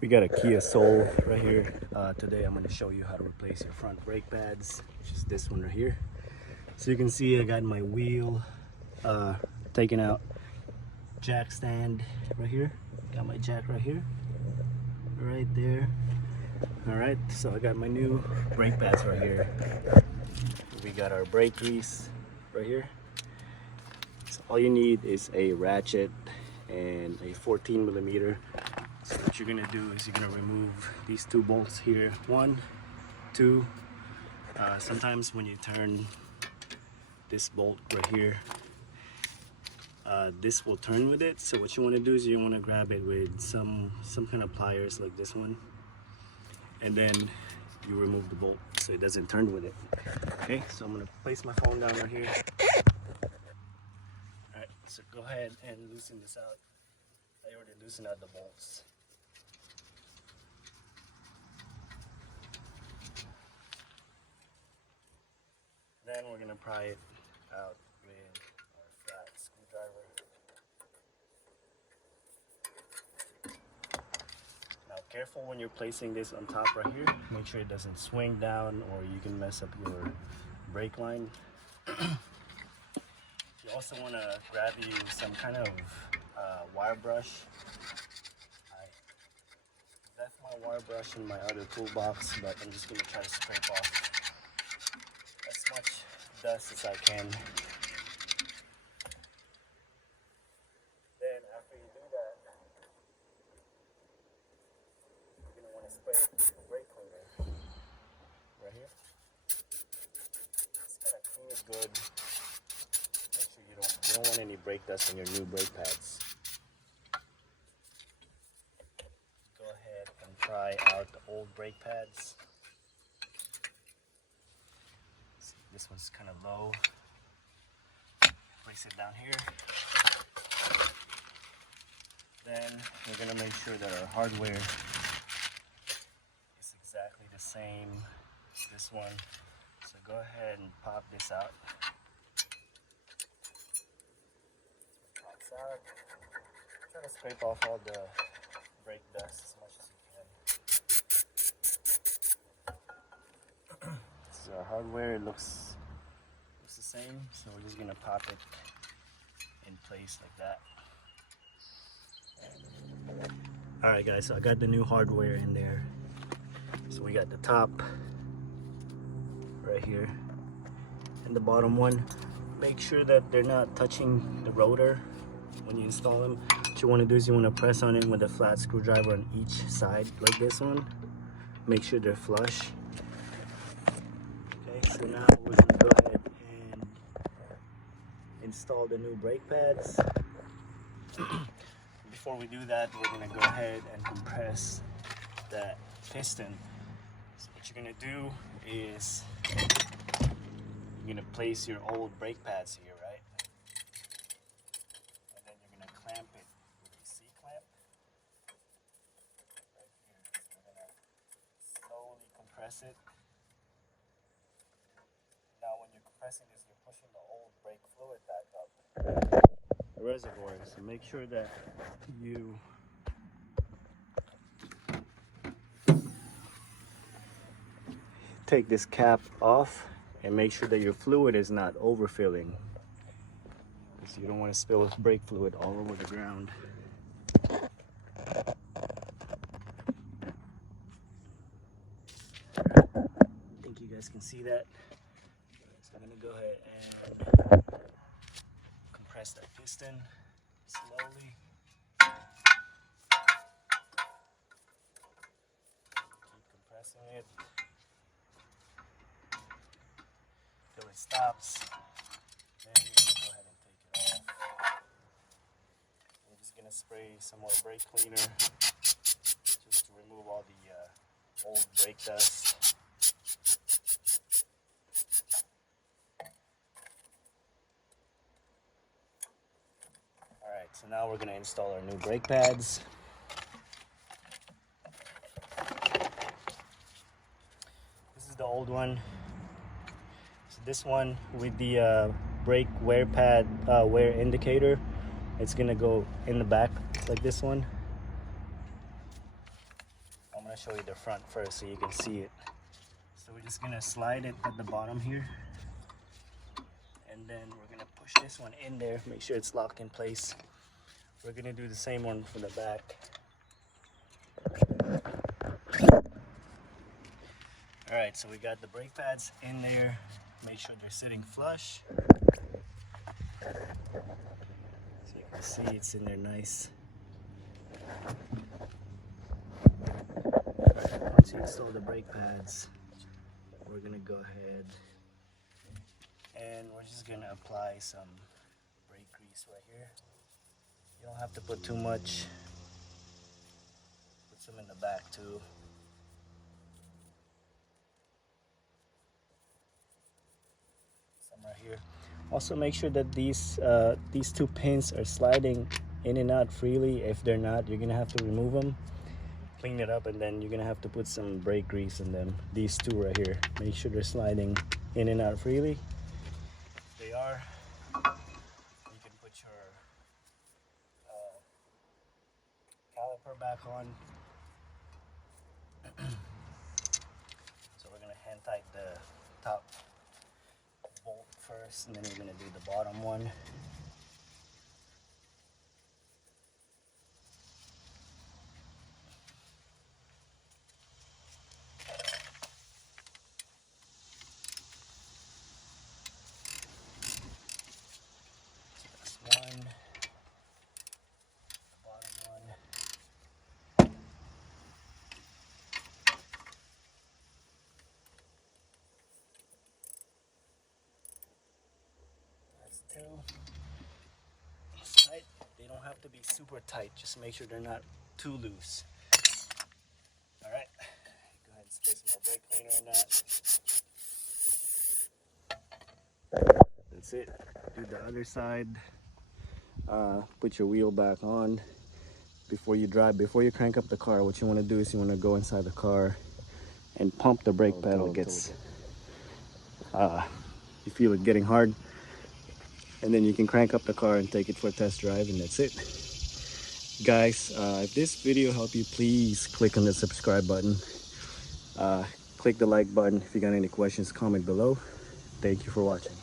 We got a Kia Soul right here. Today I'm going to show you how to replace your front brake pads, which is this one right here. So you can see I got my wheel taken out, jack stand right here. Got my jack right here, right there. All right, so I got my new brake pads right here. We got our brake grease right here. So all you need is a ratchet and a 14mm. So what you're gonna do is you're gonna remove these two bolts here. One, two. Sometimes when you turn this bolt right here, this will turn with it. So what you want to do is you want to grab it with some kind of pliers like this one, and then you remove the bolt so it doesn't turn with it. Okay, so I'm gonna place my phone down right here. All right, so go ahead and loosen this out. I already loosened out the bolts. Then we're gonna pry it out with our flat screwdriver. Now careful when you're placing this on top right here. Make sure it doesn't swing down or you can mess up your brake line. You also want to grab you some kind of wire brush. I left my wire brush in my other toolbox, but I'm just going to try to scrape off as much dust as I can. Then after you do that, you're going to want to spray it with the brake cleaner right here. It's kind of clean it good. Make sure you don't want any brake dust on your new brake pads. Go ahead and try out the old brake pads. This one's kind of low. Place it down here. Then we're gonna make sure that our hardware is exactly the same as this one. So go ahead and pop this out. Pops out. Try to scrape off all the brake dust as much as you can. This is our hardware. It looks the same, so we're just gonna pop it in place like that. All right, guys. So I got the new hardware in there. So we got the top right here and the bottom one. Make sure that they're not touching the rotor when you install them. What you want to do is you want to press on it with a flat screwdriver on each side like this one. Make sure they're flush. Okay, so now we're going to go ahead and install the new brake pads. Before we do that, we're going to go ahead and compress that piston. So what you're going to do is you're going to place your old brake pads here, right? And then you're going to clamp it with a C-clamp right here. So we're going to slowly compress it. Now when you're compressing this, you're pushing the old brake fluid back up the reservoir. So make sure that you take this cap off and make sure that your fluid is not overfilling, because you don't want to spill brake fluid all over the ground. I think you guys can see that. So I'm going to go ahead and compress that piston slowly. Keep compressing it till it stops. Then you're going to go ahead and take it off. I'm just going to spray some more brake cleaner just to remove all the old brake dust. Alright, so now we're going to install our new brake pads. This is the old one. So this one with the brake wear pad wear indicator, it's going to go in the back like this one. gonna show you the front first so you can see it. So we're just gonna slide it at the bottom here, and then we're gonna push this one in there, make sure it's locked in place. We're gonna do the same one for the back. All right, so we got the brake pads in there. Make sure they're sitting flush. So you can see it's in there nice. Once you install the brake pads, we're gonna go ahead and we're just gonna apply some brake grease right here. You don't have to put too much. Put some in the back too. Some right here. Also make sure that these two pins are sliding in and out freely. If they're not, you're gonna have to remove them, clean it up, and then you're gonna have to put some brake grease in them. These two right here, make sure they're sliding in and out freely. If they are, you can put your caliper back on. So we're gonna hand tighten the top bolt first, and then we're gonna do the bottom one. One, the bottom one. That's two. It's tight. They don't have to be super tight. Just make sure they're not too loose. All right. Go ahead and spray some more brake cleaner in that. That's it. Do the other side. Put your wheel back on. Before you crank up the car, what you want to do is you want to go inside the car and pump the brake pedal. Gets you feel it getting hard, and then you can crank up the car and take it for a test drive, and that's it. Guys, if this video helped you, please click on the subscribe button, click the like button. If you got any questions, comment below. Thank you for watching.